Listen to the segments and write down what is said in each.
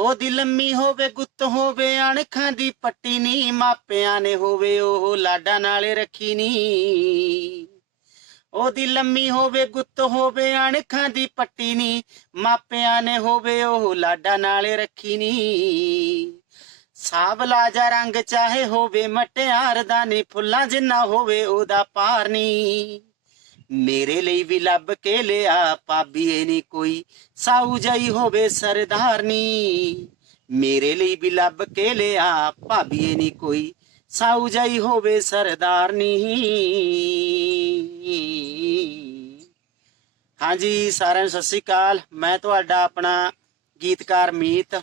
ਉਹਦੀ ਲੰਮੀ ਹੋਵੇ, ਗੁੱਤ ਹੋਵੇ, ਅਣਖਾਂ ਦੀ ਪੱਟੀ ਨੀ, ਮਾਪਿਆਂ ਨੇ ਹੋਵੇ, ਉਹ ਲਾਡਾ ਨਾਲੇ ਰੱਖੀ ਨੀ। ਉਹਦੀ ਲੰਮੀ ਹੋਵੇ, ਗੁੱਤ ਹੋਵੇ, ਅਣਖਾਂ ਦੀ ਪੱਟੀ ਨੀ, ਮਾਪਿਆਂ ਨੇ ਹੋਵੇ, ਉਹ ਲਾਡਾ ਨਾਲੇ ਰੱਖੀ ਨੀ। ਸਾਵਲਾ ਜਾ ਰੰਗ ਚਾਹੇ ਹੋਵੇ, ਮਟਿਆਰ ਦਾ ਨੀ ਫੁੱਲਾਂ ਜਿੰਨਾ ਹੋਵੇ, ਉਹਦਾ ਪਾਰ ਨੀ। ਮੇਰੇ ਲਈ ਵੀ ਲੱਭ ਕੇ ਲਿਆ ਪਾਬੀਏ ਨੀ ਕੋਈ ਸਾਊ ਜਈ ਹੋਵੇ ਸਰਦਾਰਨੀ। ਮੇਰੇ ਲਈ ਵੀ ਲੱਭ ਕੇ ਲਿਆ ਭਾਬੀਏ ਨੀ ਕੋਈ ਸਾਊ ਜਈ ਹੋਵੇ ਸਰਦਾਰਨੀ। ਹਾਂਜੀ, ਸਾਰਿਆਂ ਨੂੰ ਸਤਿ ਸ੍ਰੀ ਅਕਾਲ। ਮੈਂ ਤੁਹਾਡਾ ਆਪਣਾ ਗੀਤਕਾਰ ਮੀਤ।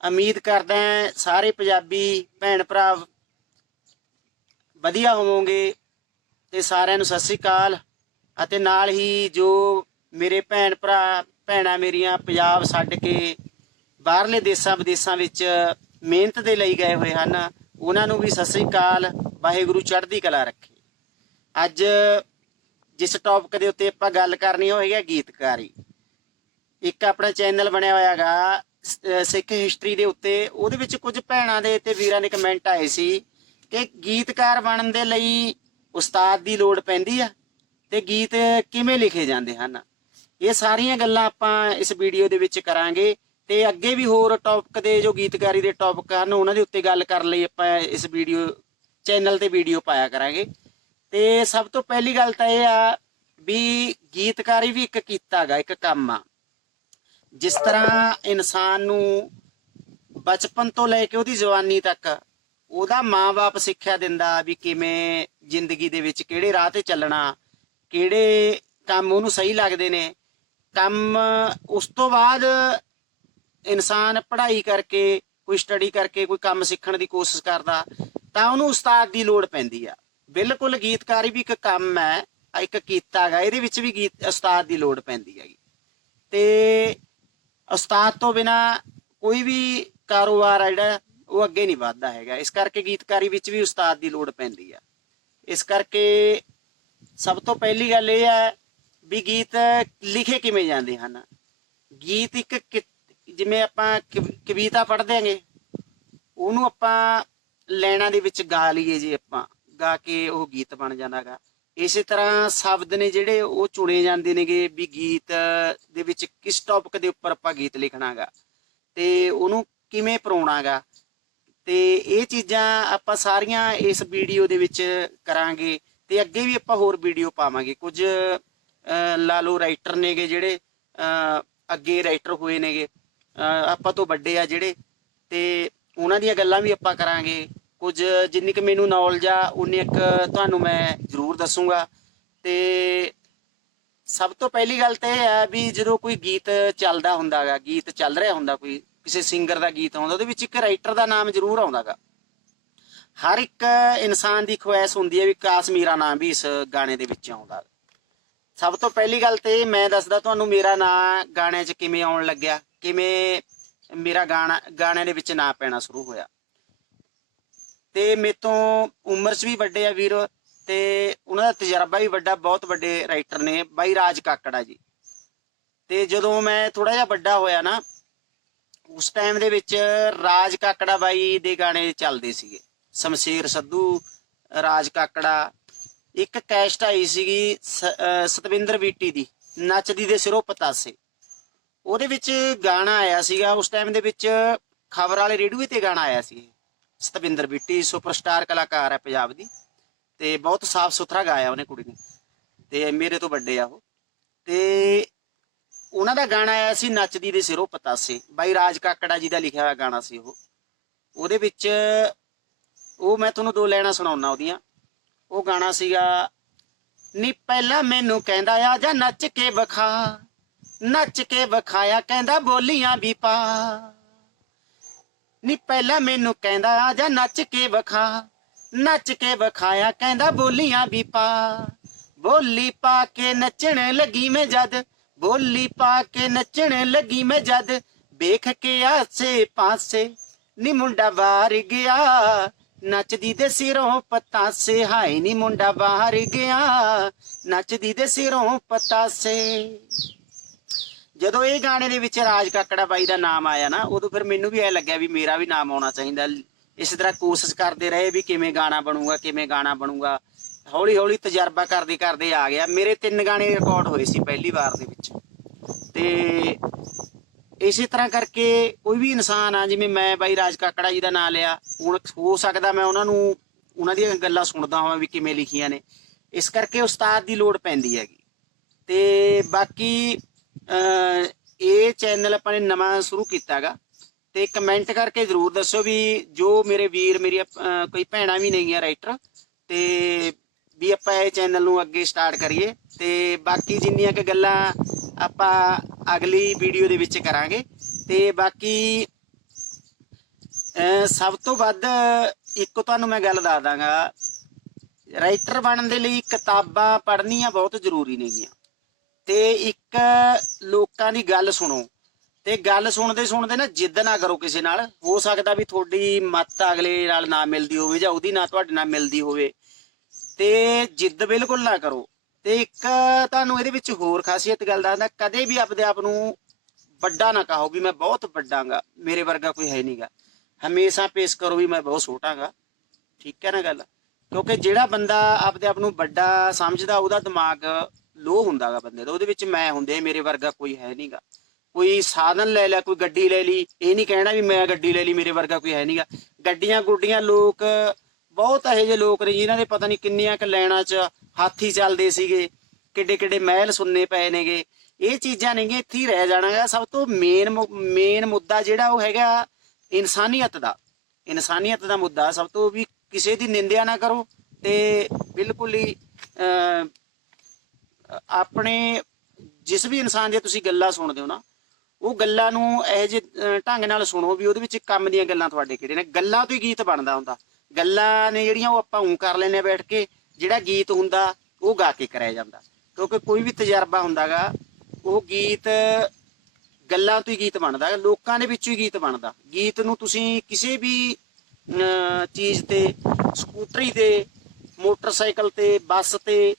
ਉਮੀਦ ਕਰਦਾ ਸਾਰੇ ਪੰਜਾਬੀ ਭੈਣ ਭਰਾ ਵਧੀਆ ਹੋਵੋਗੇ ਤੇ ਸਾਰਿਆਂ ਨੂੰ ਸਤਿ ਸ੍ਰੀ ਅਕਾਲ। ਅਤੇ ਨਾਲ ਹੀ ਜੋ ਮੇਰੇ ਭੈਣ ਭਰਾ, ਭੈਣਾਂ ਮੇਰੀਆਂ ਪੰਜਾਬ ਛੱਡ ਕੇ ਬਾਹਰਲੇ ਦੇਸ਼ਾਂ ਵਿਦੇਸ਼ਾਂ ਵਿੱਚ ਮਿਹਨਤ ਦੇ ਲਈ ਗਏ ਹੋਏ ਹਨ, ਉਹਨਾਂ ਨੂੰ ਵੀ ਸਤਿ ਸ੍ਰੀ ਅਕਾਲ, ਵਾਹਿਗੁਰੂ ਚੜ੍ਹਦੀ ਕਲਾ ਰੱਖੇ। ਅੱਜ ਜਿਸ ਟੌਪਿਕ ਦੇ ਉੱਤੇ ਆਪਾਂ ਗੱਲ ਕਰਨੀ, ਉਹ ਹੈਗਾ ਗੀਤਕਾਰੀ। ਇੱਕ ਆਪਣਾ ਚੈਨਲ ਬਣਿਆ ਹੋਇਆ ਹੈਗਾ ਸਿੱਖ ਹਿਸਟਰੀ ਦੇ ਉੱਤੇ, ਉਹਦੇ ਵਿੱਚ ਕੁਝ ਭੈਣਾਂ ਦੇ ਤੇ ਵੀਰਾਂ ਦੇ ਕਮੈਂਟ ਆਏ ਸੀ ਕਿ ਗੀਤਕਾਰ ਬਣਨ ਦੇ ਲਈ ਉਸਤਾਦ ਦੀ ਲੋੜ ਪੈਂਦੀ ਆ। ਤੇ ਗੀਤ ਕਿਵੇਂ ਲਿਖੇ ਜਾਂਦੇ ਹਨ? ਇਹ ਸਾਰੀਆਂ ਗੱਲਾਂ ਆਪਾਂ ਇਸ ਵੀਡੀਓ ਦੇ ਵਿੱਚ ਕਰਾਂਗੇ ਤੇ ਅੱਗੇ ਵੀ ਹੋਰ ਟੌਪਿਕ ਦੇ ਜੋ ਗੀਤਕਾਰੀ ਦੇ ਟੌਪਿਕ ਹਨ, ਉਹਨਾਂ ਦੇ ਉੱਤੇ ਗੱਲ ਕਰਨ ਲਈ ਆਪਾਂ ਇਸ ਵੀਡੀਓ ਚੈਨਲ ਤੇ ਵੀਡੀਓ ਪਾਇਆ ਕਰਾਂਗੇ। ਤੇ ਸਭ ਤੋਂ ਪਹਿਲੀ ਗੱਲ ਤਾਂ ਇਹ ਆ ਵੀ ਗੀਤਕਾਰੀ ਵੀ ਇੱਕ ਕੀਤਾ ਗਾ, ਇੱਕ ਕੰਮ ਆ। ਜਿਸ ਤਰ੍ਹਾਂ ਇਨਸਾਨ ਨੂੰ ਬਚਪਨ ਤੋਂ ਲੈ ਕੇ ਉਹਦੀ ਜਵਾਨੀ ਤੱਕ ਉਹਦਾ ਮਾਂ-ਬਾਪ ਸਿੱਖਿਆ ਦਿੰਦਾ ਵੀ ਕਿਵੇਂ ਜ਼ਿੰਦਗੀ ਦੇ ਵਿੱਚ ਕਿਹੜੇ ਰਾਹ ਤੇ ਚੱਲਣਾ ਕਿਹੜੇ ਕੰਮ ਉਹਨੂੰ ਸਹੀ ਲੱਗਦੇ ਨੇ, ਕੰਮ ਉਸ ਤੋਂ ਬਾਅਦ ਇਨਸਾਨ ਪੜ੍ਹਾਈ ਕਰਕੇ, ਕੋਈ ਸਟੱਡੀ ਕਰਕੇ, ਕੋਈ ਕੰਮ ਸਿੱਖਣ ਦੀ ਕੋਸ਼ਿਸ਼ ਕਰਦਾ, ਤਾਂ ਉਹਨੂੰ ਉਸਤਾਦ ਦੀ ਲੋੜ ਪੈਂਦੀ ਆ। ਬਿਲਕੁਲ ਗੀਤਕਾਰੀ ਵੀ ਇੱਕ ਕੰਮ ਹੈ ਇੱਕ ਕੀਤਾ ਗਾ ਇਹਦੇ ਵਿੱਚ ਵੀ ਗੀਤ, ਉਸਤਾਦ ਦੀ ਲੋੜ ਪੈਂਦੀ ਹੈਗੀ। ਤੇ ਉਸਤਾਦ ਤੋਂ ਬਿਨਾ ਕੋਈ ਵੀ ਕਾਰੋਬਾਰ ਆ ਜਿਹੜਾ, ਉਹ ਅੱਗੇ ਨਹੀਂ ਵਧਦਾ ਹੈਗਾ। ਇਸ ਕਰਕੇ ਗੀਤਕਾਰੀ ਵਿੱਚ ਵੀ ਉਸਤਾਦ ਦੀ ਲੋੜ ਪੈਂਦੀ ਆ। ਇਸ ਕਰਕੇ ਸਭ ਤੋਂ ਪਹਿਲੀ ਗੱਲ ਇਹ ਹੈ ਵੀ ਗੀਤ ਲਿਖੇ ਕਿਵੇਂ ਜਾਂਦੇ ਹਨ। ਗੀਤ ਇੱਕ ਕਿ- ਜਿਵੇਂ ਆਪਾਂ ਕਵਿਤਾ ਪੜ੍ਹਦੇ ਆਂਗੇ ਉਹਨੂੰ ਆਪਾਂ ਲੈਣਾ ਦੇ ਵਿੱਚ ਗਾ ਲਈਏ ਜੀ ਆਪਾਂ, ਗਾ ਕੇ ਉਹ ਗੀਤ ਬਣ ਜਾਂਦਾਗਾ ਇਸੇ ਤਰ੍ਹਾਂ ਸ਼ਬਦ ਨੇ ਜਿਹੜੇ ਉਹ ਚੁਣੇ ਜਾਂਦੇ ਨੇਗੇ ਵੀ ਗੀਤ ਦੇ ਵਿੱਚ ਕਿਸ ਟੌਪਿਕ ਦੇ ਉੱਪਰ ਆਪਾਂ ਗੀਤ ਲਿਖਣਾਗਾ ਤੇ ਉਹਨੂੰ ਕਿਵੇਂ ਪਰੋਣਾਗਾ ਤੇ ਇਹ ਚੀਜ਼ਾਂ ਆਪਾਂ ਸਾਰੀਆਂ ਇਸ ਵੀਡੀਓ ਦੇ ਵਿੱਚ ਕਰਾਂਗੇ। ਤੇ ਅੱਗੇ ਵੀ ਆਪਾਂ ਹੋਰ ਵੀਡੀਓ ਪਾਵਾਂਗੇ। ਕੁਝ ਅਹ, ਲਾ ਲਓ ਰਾਈਟਰ ਨੇਗੇ ਜਿਹੜੇ ਅਹ, ਅੱਗੇ ਰਾਈਟਰ ਹੋਏ ਨੇਗੇ। ਆਪਾਂ ਤੋਂ ਵੱਡੇ ਆ ਜਿਹੜੇ। ਤੇ ਉਹਨਾਂ ਦੀਆਂ ਗੱਲਾਂ ਵੀ ਆਪਾਂ ਕਰਾਂਗੇ। ਕੁਝ ਜਿੰਨੀ ਕਿ ਮੈਨੂੰ ਨੌਲੇਜ ਆ ਉਨੀ ਇੱਕ ਤੁਹਾਨੂੰ ਮੈਂ ਜ਼ਰੂਰ ਦੱਸੂਗਾ। ਤੇ ਸਭ ਤੋਂ ਪਹਿਲੀ ਗੱਲ ਤਾਂ ਇਹ ਹੈ ਵੀ ਜਦੋਂ ਕੋਈ ਗੀਤ ਚੱਲਦਾ ਹੁੰਦਾਗਾ ਗੀਤ ਚੱਲ ਰਿਹਾ ਹੁੰਦਾ ਕੋਈ ਕਿਸੇ ਸਿੰਗਰ ਦਾ ਗੀਤ ਆਉਂਦਾ ਉਹਦੇ ਵਿੱਚ ਇੱਕ ਰਾਈਟਰ ਦਾ ਨਾਮ ਜ਼ਰੂਰ ਆਉਂਦਾਗਾ। ਹਰ ਇੱਕ ਇਨਸਾਨ ਦੀ ਖੁਆਇਸ਼ ਹੁੰਦੀ ਹੈ ਵੀ ਕਾਸ਼ ਮੇਰਾ ਨਾਮ ਵੀ ਇਸ ਗਾਣੇ ਦੇ ਵਿੱਚ ਆਉਂਦਾ। ਸਭ ਤੋਂ ਪਹਿਲੀ ਗੱਲ ਤੇ ਮੈਂ ਦੱਸਦਾ ਤੁਹਾਨੂੰ ਮੇਰਾ ਨਾਂ ਗਾਣੇ 'ਚ ਕਿਵੇਂ ਆਉਣ ਲੱਗਿਆ, ਕਿਵੇਂ ਮੇਰਾ ਗਾਣਾ ਗਾਣੇ ਦੇ ਵਿੱਚ ਨਾਂ ਪੈਣਾ ਸ਼ੁਰੂ ਹੋਇਆ। ਤੇ ਮੇਰੇ ਤੋਂ ਉਮਰ 'ਚ ਵੀ ਵੱਡੇ ਆ ਵੀਰ ਤੇ ਉਹਨਾਂ ਦਾ ਤਜਰਬਾ ਵੀ ਵੱਡਾ, ਬਹੁਤ ਵੱਡੇ ਰਾਈਟਰ ਨੇ ਬਾਈ ਰਾਜ ਕਾਕੜਾ ਜੀ। ਤੇ ਜਦੋਂ ਮੈਂ ਥੋੜਾ ਜਿਹਾ ਵੱਡਾ ਹੋਇਆ ਨਾ, ਉਸ ਟਾਈਮ ਦੇ ਵਿੱਚ ਰਾਜ ਕਾਕੜਾ ਬਾਈ ਦੇ ਗਾਣੇ ਚੱਲਦੇ ਸੀਗੇ। ਸ਼ਮਸ਼ੇਰ ਸੱਧੂ, ਰਾਜ ਕਾਕੜਾ। ਇੱਕ ਕੈਸਟ ਆਈ ਸੀਗੀ ਸਤਵਿੰਦਰ ਵੀਟੀ ਦੀ, ਨੱਚਦੀ ਦੇ ਸਿਰੋਂ ਪਤਾਸੇ। ਉਹਦੇ ਵਿੱਚ ਗਾਣਾ ਆਇਆ ਸੀਗਾ, ਉਸ ਟਾਈਮ ਦੇ ਵਿੱਚ ਖਬਰ ਵਾਲੇ ਰੇਡੀਓ ਤੇ ਗਾਣਾ ਆਇਆ ਸੀ। ਸਤਵਿੰਦਰ ਵੀਟੀ, ਸੁਪਰਸਟਾਰ ਕਲਾਕਾਰ ਹੈ ਪੰਜਾਬ ਦੀ, ਤੇ ਬਹੁਤ ਸਾਫ਼ ਸੁਥਰਾ ਗਾਇਆ ਉਹਨੇ ਕੁੜੀ ਨੇ। ਤੇ ਮੇਰੇ ਤੋਂ ਵੱਡੇ ਆ ਉਹ। ਤੇ ਉਹਨਾਂ ਦਾ ਗਾਣਾ ਆਇਆ ਸੀ, ਨੱਚਦੀ ਦੇ ਸਿਰੋਂ ਪਤਾਸੇ। ਬਾਈ ਰਾਜ ਕਾਕੜਾ ਜੀ ਦਾ ਲਿਖਿਆ ਹੋਇਆ ਗਾਣਾ ਸੀ ਉਹ। ਉਹਦੇ ਵਿੱਚ ਉਹ ਮੈਂ ਤੁਹਾਨੂੰ ਦੋ ਲੈਣਾ ਸੁਣਾਉਣਾ ਉਹਦੀਆਂ। ਉਹ ਗਾਣਾ ਸੀਗਾ, ਨੀ ਪਹਿਲਾਂ ਮੈਨੂੰ ਕਹਿੰਦਾ ਆ ਜਾ ਨੱਚ ਕੇ ਵਖਾ, ਨੱਚ ਕੇ ਵਖਾਇਆ ਕਹਿੰਦਾ ਬੋਲੀਆਂ ਵੀ ਪਾ। ਨੀ ਪਹਿਲਾਂ ਮੈਨੂੰ ਕਹਿੰਦਾ ਆ ਜਾ ਨੱਚ ਕੇ ਵਿਖਾ, ਨੱਚ ਕੇ ਵਿਖਾਇਆ ਕਹਿੰਦਾ ਬੋਲੀਆਂ ਵੀ ਪਾ। ਬੋਲੀ ਪਾ ਕੇ ਨੱਚਣ ਲੱਗੀ ਮੈਂ ਜਦ, ਬੋਲੀ ਪਾ ਕੇ ਨੱਚਣ ਲੱਗੀ ਮੈਂ ਜਦ, ਵੇਖ ਕੇ ਆਸੇ ਪਾਸੇ ਨੀ ਮੁੰਡਾ ਬਾਹਰ ਗਿਆ। ਨੱਚਦੀ ਦੇ ਸਿਰੋਂ ਪਤਾਸੇ, ਹਾਏ ਨੀ ਮੁੰਡਾ ਬਾਹਰ ਗਿਆ। ਨੱਚਦੀ ਦੇ ਸਿਰੋਂ ਪਤਾਸੇ। ਜਦੋਂ ਇਹ ਗਾਣੇ ਦੇ ਵਿੱਚ ਰਾਜ ਕਾਕੜਾ ਬਾਈ ਦਾ ਨਾਮ ਆਇਆ ਨਾ, ਉਦੋਂ ਫਿਰ ਮੈਨੂੰ ਵੀ ਐ ਲੱਗਿਆ ਵੀ ਮੇਰਾ ਵੀ ਨਾਮ ਆਉਣਾ ਚਾਹੀਦਾ। ਇਸੇ ਤਰ੍ਹਾਂ ਕੋਸ਼ਿਸ਼ ਕਰਦੇ ਰਹੇ ਵੀ ਕਿਵੇਂ ਗਾਣਾ ਬਣੂਗਾ, ਕਿਵੇਂ ਗਾਣਾ ਬਣੂਗਾ। ਹੌਲੀ ਹੌਲੀ ਤਜਰਬਾ ਕਰਦੇ ਕਰਦੇ ਆ ਗਿਆ। ਮੇਰੇ ਤਿੰਨ ਗਾਣੇ ਰਿਕਾਰਡ ਹੋਏ ਸੀ ਪਹਿਲੀ ਵਾਰ ਦੇ ਵਿੱਚ। ਤੇ ਇਸੇ ਤਰ੍ਹਾਂ ਕਰਕੇ ਕੋਈ ਵੀ ਇਨਸਾਨ ਆ, ਜਿਵੇਂ ਮੈਂ ਬਾਈ ਰਾਜ ਕਾਕੜਾ ਜੀ ਦਾ ਨਾਮ ਲਿਆ, ਹੁਣ ਹੋ ਸਕਦਾ ਮੈਂ ਉਹਨਾਂ ਨੂੰ, ਉਹਨਾਂ ਦੀਆਂ ਗੱਲਾਂ ਸੁਣਦਾ ਹਾਂ ਵੀ ਕਿਵੇਂ ਲਿਖੀਆਂ ਨੇ। ਇਸ ਕਰਕੇ ਉਸਤਾਦ ਦੀ ਲੋੜ ਪੈਂਦੀ ਹੈਗੀ। ਤੇ ਬਾਕੀ ਇਹ ਚੈਨਲ ਆਪਾਂ ਨੇ ਨਵਾਂ ਸ਼ੁਰੂ ਕੀਤਾਗਾ। ਤੇ ਕਮੈਂਟ ਕਰਕੇ ਜਰੂਰ ਦੱਸੋ ਵੀ ਜੋ ਮੇਰੇ ਵੀਰ, ਮੇਰੀਆਂ ਕੋਈ ਭੈਣਾਂ ਵੀ ਨੇਗੀਆਂ ਰਾਈਟਰ ਤੇ ਵੀ ਆਪਾਂ ਇਹ ਚੈਨਲ ਨੂੰ ਅੱਗੇ ਸਟਾਰਟ ਕਰੀਏ। ਤੇ ਬਾਕੀ ਜਿੰਨੀਆਂ ਕਿ ਗੱਲਾਂ ਆਪਾਂ ਅਗਲੀ ਵੀਡੀਓ ਦੇ ਵਿੱਚ ਕਰਾਂਗੇ। ਤੇ ਬਾਕੀ ਅਹ, ਸਭ ਤੋਂ ਵੱਧ ਇੱਕ ਤੁਹਾਨੂੰ ਮੈਂ ਗੱਲ ਦੱਸ ਦਾਂਗਾ। ਰਾਈਟਰ ਬਣਨ ਦੇ ਲਈ ਕਿਤਾਬਾਂ ਪੜ੍ਹਨੀਆਂ ਬਹੁਤ ਜ਼ਰੂਰੀ ਨੇਗੀਆਂ। ਤੇ ਇੱਕ ਲੋਕਾਂ ਦੀ ਗੱਲ ਸੁਣੋ। ਤੇ ਗੱਲ ਸੁਣਦੇ ਸੁਣਦੇ ਨਾ ਜਿੱਦ ਨਾ ਕਰੋ ਕਿਸੇ ਨਾਲ। ਹੋ ਸਕਦਾ ਵੀ ਤੁਹਾਡੀ ਮੱਤ ਅਗਲੇ ਨਾਲ ਨਾ ਮਿਲਦੀ ਹੋਵੇ ਜਾਂ ਉਹਦੀ ਨਾ ਤੁਹਾਡੇ ਨਾਲ ਮਿਲਦੀ ਹੋਵੇ। ਤੇ ਜਿੱਦ ਬਿਲਕੁਲ ਨਾ ਕਰੋ। ਤੇ ਇੱਕ ਤੁਹਾਨੂੰ ਇਹਦੇ ਵਿੱਚ ਹੋਰ ਖਾਸੀਅਤ ਗੱਲ ਦੱਸਦਾ, ਕਦੇ ਵੀ ਆਪਦੇ ਆਪ ਨੂੰ ਵੱਡਾ ਨਾ ਕਹੋ ਵੀ ਮੈਂ ਬਹੁਤ ਵੱਡਾਂਗਾ, ਮੇਰੇ ਵਰਗਾ ਕੋਈ ਹੈ ਨਹੀਂਗਾ। ਹਮੇਸ਼ਾ ਪੇਸ਼ ਕਰੋ ਵੀ ਮੈਂ ਬਹੁਤ ਛੋਟਾਂਗਾ। ਠੀਕ ਹੈ ਨਾ ਗੱਲ? ਕਿਉਂਕਿ ਜਿਹੜਾ ਬੰਦਾ ਆਪਦੇ ਆਪ ਨੂੰ ਵੱਡਾ ਸਮਝਦਾ, ਉਹਦਾ ਦਿਮਾਗ ਲੋ ਹੁੰਦਾਗਾ ਬੰਦੇ ਦਾ। ਉਹਦੇ ਵਿੱਚ ਮੈਂ ਹੁੰਦੇ, ਮੇਰੇ ਵਰਗਾ ਕੋਈ ਹੈ ਨਹੀਂਗਾ। ਕੋਈ ਸਾਧਨ ਲੈ ਲਿਆ, ਕੋਈ ਗੱਡੀ ਲੈ ਲਈ, ਇਹ ਨਹੀਂ ਕਹਿਣਾ ਵੀ ਮੈਂ ਗੱਡੀ ਲੈ ਲਈ, ਮੇਰੇ ਵਰਗਾ ਕੋਈ ਹੈ ਨਹੀਂਗਾ। ਗੱਡੀਆਂ ਗੁੱਡੀਆਂ ਲੋਕ ਬਹੁਤ ਇਹੋ ਜਿਹੇ ਲੋਕ ਨੇ ਜਿਨ੍ਹਾਂ ਦੇ ਪਤਾ ਨਹੀਂ ਕਿੰਨੀਆਂ ਕ ਲੈਣਾ ਚ ਹਾਥੀ ਚੱਲਦੇ ਸੀਗੇ ਕਿੱਡੇ ਕਿੱਡੇ ਮਹਿਲ ਸੁੰਨੇ ਪਏ ਨੇਗੇ। ਇਹ ਚੀਜ਼ਾਂ ਨੇਗੇ ਇੱਥੇ ਹੀ ਰਹਿ ਜਾਣਾਗਾ। ਸਭ ਤੋਂ ਮੇਨ ਮੇਨ ਮੁੱਦਾ ਜਿਹੜਾ ਉਹ ਹੈਗਾ ਇਨਸਾਨੀਅਤ ਦਾ। ਇਨਸਾਨੀਅਤ ਦਾ ਮੁੱਦਾ ਸਭ ਤੋਂ ਵੀ ਕਿਸੇ ਦੀ ਨਿੰਦਿਆ ਨਾ ਕਰੋ ਤੇ ਬਿਲਕੁਲ ਹੀ ਅਹ, ਆਪਣੇ ਜਿਸ ਵੀ ਇਨਸਾਨ ਦੀਆਂ ਤੁਸੀਂ ਗੱਲਾਂ ਸੁਣਦੇ ਹੋ ਨਾ ਉਹ ਗੱਲਾਂ ਨੂੰ ਇਹੋ ਜਿਹੇ ਅਹ, ਢੰਗ ਨਾਲ ਸੁਣੋ ਵੀ ਉਹਦੇ ਵਿੱਚ ਕੰਮ ਦੀਆਂ ਗੱਲਾਂ ਤੁਹਾਡੇ ਕਿਹੜੇ ਨੇ। ਗੱਲਾਂ ਤੋਂ ਹੀ ਗੀਤ ਬਣਦਾ ਹੁੰਦਾ। ਗੱਲਾਂ ਨੇ ਜਿਹੜੀਆਂ ਉਹ ਆਪਾਂ ਉਂ ਕਰ ਲੈਨੇ ਆ ਬੈਠ ਕੇ ਜਿਹੜਾ ਗੀਤ ਹੁੰਦਾ, ਉਹ ਗਾ ਕੇ ਕਰਿਆ ਜਾਂਦਾ। ਕਿਉਂਕਿ ਕੋਈ ਵੀ ਤਜਰਬਾ ਹੁੰਦਾਗਾ, ਉਹ ਗੀਤ ਗੱਲਾਂ ਤੋਂ ਹੀ ਗੀਤ ਬਣਦਾ, ਲੋਕਾਂ ਦੇ ਵਿੱਚੋਂ ਹੀ ਗੀਤ ਬਣਦਾ। ਗੀਤ ਨੂੰ ਤੁਸੀਂ ਕਿਸੇ ਵੀ ਚੀਜ਼ ਤੇ, ਸਕੂਟਰੀ ਤੇ, ਮੋਟਰਸਾਈਕਲ ਤੇ, ਬੱਸ ਤੇ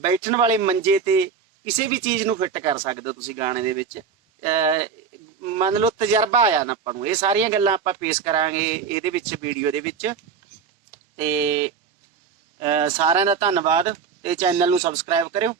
ਬੈਠਣ ਵਾਲੇ ਮੰਜੇ ਤੇ, ਕਿਸੇ ਵੀ ਚੀਜ਼ ਨੂੰ ਫਿੱਟ ਕਰ ਸਕਦੇ ਹੋ ਤੁਸੀਂ ਗਾਣੇ ਦੇ ਵਿੱਚ। ਮੰਨ ਲਓ ਤਜਰਬਾ ਆਇਆ ਨਾ ਆਪਾਂ ਨੂੰ, ਇਹ ਸਾਰੀਆਂ ਗੱਲਾਂ ਆਪਾਂ ਪੇਸ਼ ਕਰਾਂਗੇ ਇਹਦੇ ਵਿੱਚ, ਵੀਡੀਓ ਦੇ ਵਿੱਚ। ਤੇ ਸਾਰਿਆਂ ਦਾ ਧੰਨਵਾਦ ਤੇ ਚੈਨਲ ਨੂੰ ਸਬਸਕ੍ਰਾਈਬ ਕਰਿਓ।